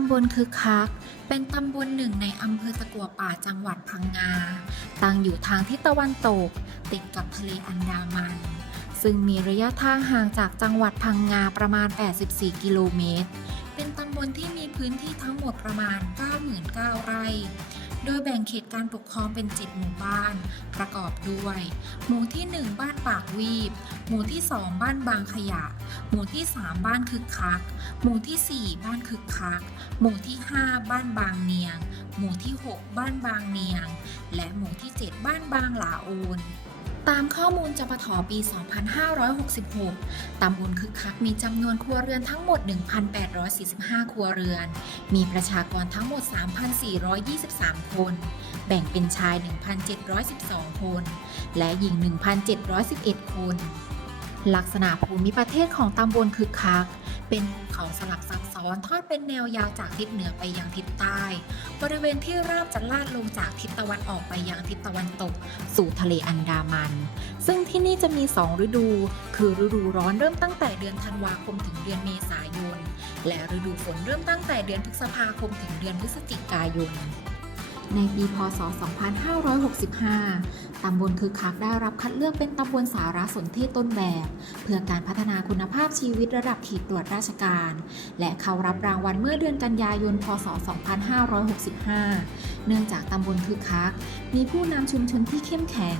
ำบลคึกคัก เป็นตำบลหนึ่งในอำเภอตะกัวป่าจังหวัดพังงา ตั้งอยู่ทางทิศตะวันตก ติดกับทะเลอันดามัน ซึ่งมีระยะทางห่างจากจังหวัดพังงาประมาณ 84 กิโลเมตร เป็นตำบลที่มีพื้นที่ทั้งหมดประมาณ 99,000ไร่ โดยแบ่งเขตการปกครองเป็น 7 หมู่บ้าน ประกอบด้วย หมู่ที่ 1 บ้านปากวีบ หมู่ที่ 2 บ้านบางขยะ หมู่ที่ 3 บ้านคึกคัก หมู่ที่ 4 บ้านคึกคัก หมู่ที่ 5 บ้านบางเนียง หมู่ที่ 6 บ้านบางเนียง และหมู่ที่ 7 บ้านบางหลาโอน ตามข้อมูลจปทปี 2566 ตำบลคึกคักมีจำนวนครัวเรือนทั้งหมด 1,845 ครัวเรือน มีประชากรทั้งหมด 3,423 คน แบ่งเป็นชาย 1,712 คน และหญิง 1,711 คน ลักษณะภูมิประเทศของตำบลคึกคัก เป็นภูเขาสลับซับซ้อนทอดเป็นแนวยาวจากทิศเหนือไปยังทิศใต้ บริเวณที่ราบจะลาดลงจากทิศตะวันออกไปยังทิศตะวันตก สู่ทะเลอันดามัน ซึ่งที่นี่จะมี 2 ฤดู คือฤดูร้อนเริ่มตั้งแต่เดือนธันวาคมถึงเดือนเมษายน และฤดูฝนเริ่มตั้งแต่เดือนพฤษภาคมถึงเดือนพฤศจิกายน ในปี พศ 2565 ตำบลคึกคักได้รับคัดเลือกเป็นตำบลสารสนเทศต้นแบบ เพื่อการพัฒนาคุณภาพชีวิตระดับเขตตรวจราชการ และเข้ารับรางวัลเมื่อเดือนกันยายน พศ 2565 เนื่องจากตำบลคึกคัก มีผู้นำชุมชนที่เข้มแข็ง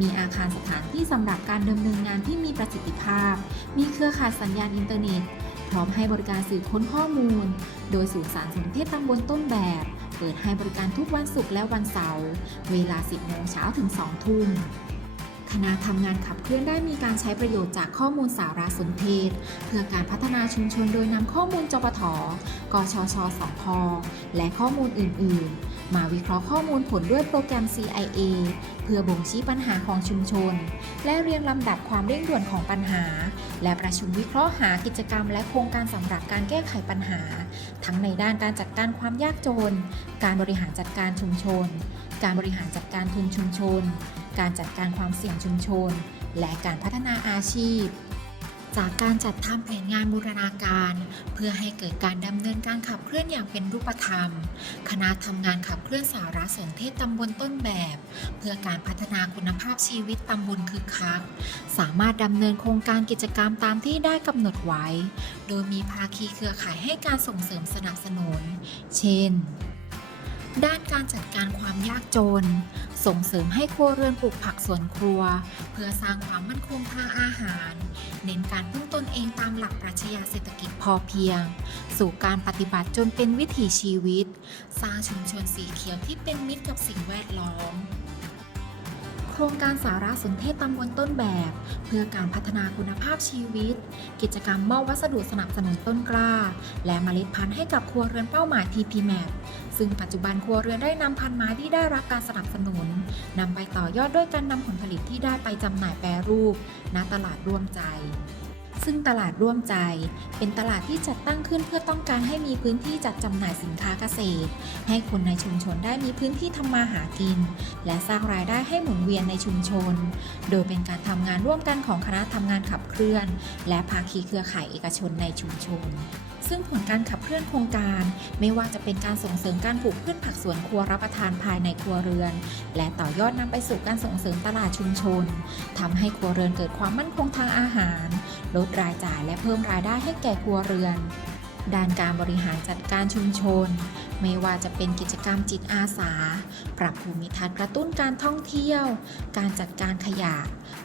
มีอาคารสถานที่สำหรับการดำเนินงานที่มีประสิทธิภาพ มีเครือข่ายสัญญาณอินเทอร์เน็ต พร้อมให้บริการสื่อค้นข้อมูล โดยศูนย์สารสนเทศตำบลต้นแบบ เปิดให้บริการทุกวันศุกร์และวันเสาร์ เวลา 10 โมงเช้าถึง 2 ทุ่มคณะทำงานขับเคลื่อนได้มีการใช้ประโยชน์จากข้อมูลสารสนเทศ เพื่อการพัฒนาชุมชนโดยนำข้อมูลจปทกชชสพและข้อมูลอื่น ๆ มาวิเคราะห์ข้อมูลผลด้วยโปรแกรม CIA เพื่อบ่งชี้ปัญหาของชุมชน และเรียงลำดับความเร่งด่วนของปัญหา และประชุมวิเคราะห์หากิจกรรมและโครงการสำหรับการแก้ไขปัญหา ทั้งในด้านการจัดการความยากจน การบริหารจัดการชุมชน การบริหารจัดการทุนชุมชน การจัดการความเสี่ยงชุมชน และการพัฒนาอาชีพ จากการจัดทำแผนงานบูรณาการ เพื่อให้เกิดการดำเนินการขับเคลื่อนอย่างเป็นรูปธรรม คณะทำงานขับเคลื่อนสารสนเทศตำบลต้นแบบ เพื่อการพัฒนาคุณภาพชีวิตตำบลคึกคัก สามารถดำเนินโครงการกิจกรรมตามที่ได้กำหนดไว้ โดยมีภาคีเครือข่ายให้การส่งเสริมสนับสนุน เช่น ด้านการจัดการความยากจนส่งเสริมให้ครัวเรือนปลูกผักสวนครัว เพื่อสร้างความมั่นคงทางอาหาร เน้นการพึ่งตนเองตามหลักปรัชญาเศรษฐกิจพอเพียง สู่การปฏิบัติจนเป็นวิถีชีวิต สร้างชุมชนสีเขียวที่เป็นมิตรกับสิ่งแวดล้อม โครงการสารสนเทศตำบลต้นแบบ เพื่อการพัฒนาคุณภาพชีวิต กิจกรรมมอบวัสดุสนับสนุนต้นกล้า และเมล็ดพันธุ์ให้กับครัวเรือนเป้าหมาย TP Map ซึ่งปัจจุบันครัวเรือนได้นำพันธุ์ไม้ที่ได้รับการสนับสนุนนำไปต่อยอดด้วยการนำผลผลิตที่ได้ไปจำหน่ายแปรรูปณตลาดร่วมใจ ซึ่งตลาดร่วมใจ เป็นตลาดที่จัดตั้งขึ้นเพื่อต้องการให้มีพื้นที่จัดจำหน่ายสินค้าเกษตร ให้คนในชุมชนได้มีพื้นที่ทำมาหากิน และสร้างรายได้ให้หมุนเวียนในชุมชน โดยเป็นการทำงานร่วมกันของคณะทำงานขับเคลื่อน และภาคีเครือข่ายเอกชนในชุมชน ซึ่งผลการขับเคลื่อนโครงการ ไม่ว่าจะเป็นการส่งเสริมการปลูกพืชผักสวนครัวรับประทานภายในครัวเรือน และต่อยอดนำไปสู่การส่งเสริมตลาดชุมชนทำให้ครัวเรือนเกิดความมั่นคงทางอาหาร ลดรายจ่ายและเพิ่มรายได้ให้แก่ครัวเรือนด้านการบริหารจัดการชุมชน ไม่ว่าจะเป็นกิจกรรมจิตอาสา ปรับภูมิทัศน์กระตุ้นการท่องเที่ยว การจัดการขยะ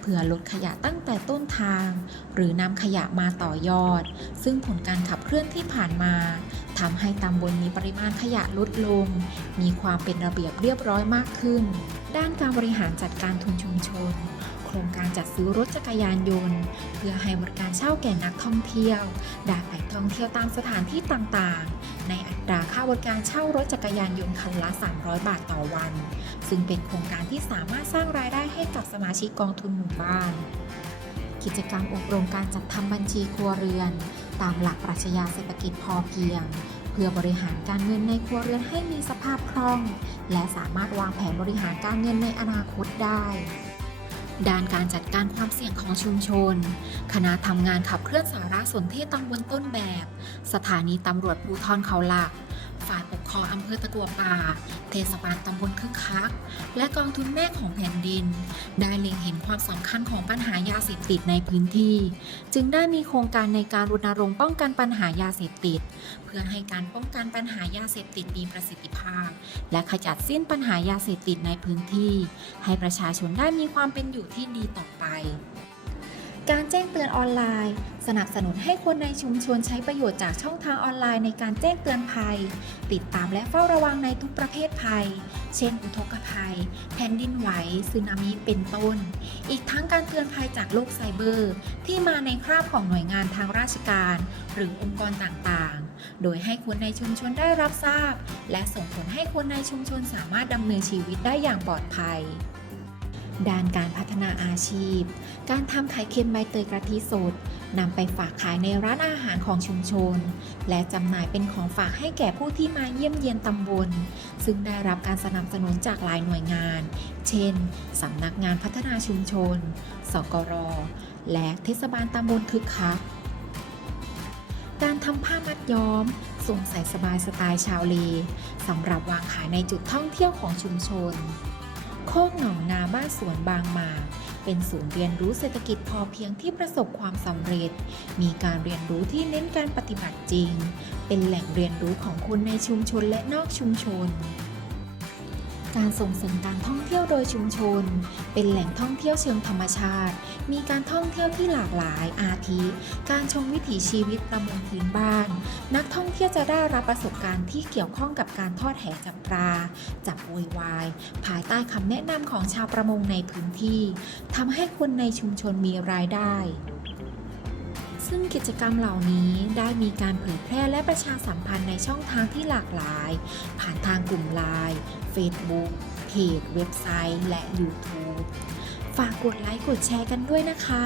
เพื่อลดขยะตั้งแต่ต้นทาง หรือนำขยะมาต่อยอด ซึ่งผลการขับเคลื่อนที่ผ่านมาทำให้ตำบลมีปริมาณขยะลดลง มีความเป็นระเบียบเรียบร้อยมากขึ้น ด้านการบริหารจัดการทุนชุมชน ครงการจัดซื้อรถจักรยานยนต์ เพื่อให้บริการเช่าแก่นักท่องเที่ยวได้ไปท่องเที่ยวตามสถานที่ต่างๆ ในอัตราค่าบริการเช่ารถจักรยานยนต์คันละ 300 บาทต่อวัน ซึ่งเป็นโครงการที่สามารถสร้างรายได้ให้กับสมาชิกกองทุนหมู่บ้าน กิจกรรมอบรมการจัดทำบัญชีครัวเรือน ตามหลักปรัชญาเศรษฐกิจพอเพียงเพื่อบริหารการเงินในครัวเรือนให้มีสภาพคล่อง และสามารถวางแผนบริหารการเงินในอนาคตได้ ด้านการจัดการความเสี่ยงของชุมชน คณะทำงานขับเคลื่อนสารสนเทศตำบลต้นแบบ สถานีตำรวจภูทรเขาหลัก ฝ่ายปก คองอำเภอตะกัวป่า เทศบาลตำบลคึกคัก และกองทุนแม่ของแผ่นดิน ได้เล็งเห็นความสำคัญของปัญหายาเสพติดในพื้นที่ จึงได้มีโครงการในการรณรงค์ป้องกันปัญหายาเสพติด เพื่อให้การป้องกันปัญหายาเสพติดมีประสิทธิภาพ และขจัดสิ้นปัญหายาเสพติดในพื้นที่ ให้ประชาชนได้มีความเป็นอยู่ที่ดีต่อไป การแจ้งเตือนออนไลน์ สนับสนุนให้คนในชุมชนใช้ประโยชน์จากช่องทางออนไลน์ในการแจ้งเตือนภัย ติดตามและเฝ้าระวังในทุกประเภทภัย เช่น อุทกภัย แผ่นดินไหวสึนามิเป็นต้น อีกทั้งการเตือนภัยจากโลกไซเบอร์ ที่มาในคราบของหน่วยงานทางราชการ หรือองค์กรต่างๆ โดยให้คนในชุมชนได้รับทราบ และส่งผลให้คนในชุมชนสามารถดำเนินชีวิตได้อย่างปลอดภัย ด้านการพัฒนาอาชีพ การทำไข่เค็มใบเตยกะทิสดนำไปฝากขายในร้านอาหารของชุมชน และจำหน่ายเป็นของฝากให้แก่ผู้ที่มาเยี่ยมเยียนตำบล ซึ่งได้รับการสนับสนุนจากหลายหน่วยงาน เช่น สำนักงานพัฒนาชุมชน สกร และเทศบาลตำบลคึกคักการทำผ้ามัดย้อมสวมใส่สบายสไตล์ชาวเลสำหรับวางขายในจุดท่องเที่ยวของชุมชน โคกหนองนาบ้านสวนบางหมากเป็นศูนย์เรียนรู้เศรษฐกิจพอเพียงที่ประสบความสำเร็จ มีการเรียนรู้ที่เน้นการปฏิบัติจริง เป็นแหล่งเรียนรู้ของคนในชุมชนและนอกชุมชน การส่งเสริมการท่องเที่ยวโดยชุมชน เป็นแหล่งท่องเที่ยวเชิงธรรมชาติ มีการท่องเที่ยวที่หลากหลายอาทิ การชมวิถีชีวิตประมงพื้นบ้าน นักท่องเที่ยวจะได้รับประสบการณ์ที่เกี่ยวข้องกับการทอดแหจับปลา จับโวยวาย ภายใต้คำแนะนำของชาวประมงในพื้นที่ทำให้คนในชุมชนมีรายได้ ซึ่งกิจกรรมเหล่านี้ได้มีการเผยแพร่และประชาสัมพันธ์ในช่องทางที่หลากหลาย ผ่านทางกลุ่มไลน์ Facebook เพจเว็บไซต์ และ YouTube ฝากกดไลค์กดแชร์กันด้วยนะคะ